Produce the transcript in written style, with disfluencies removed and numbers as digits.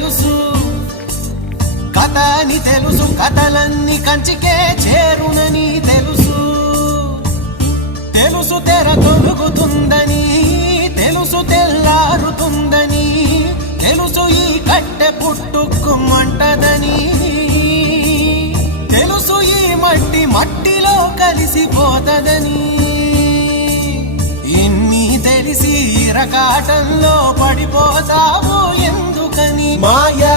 తెలుసు, కథ అని తెలుసు, కథలన్నీ కంచికే చేరునని తెలుసు. తెలుసు తెర తొలుగుతుందని, తెలుసు తెల్లారుతుందని, తెలుసు ఈ కట్టె పుట్టుకుమంటదని, తెలుసు ఈ మట్టి మట్టిలో కలిసిపోతదని. ఇన్ని తెలిసి ఇరకాటంలో పడిపోతావు ఎందుకని? మాయా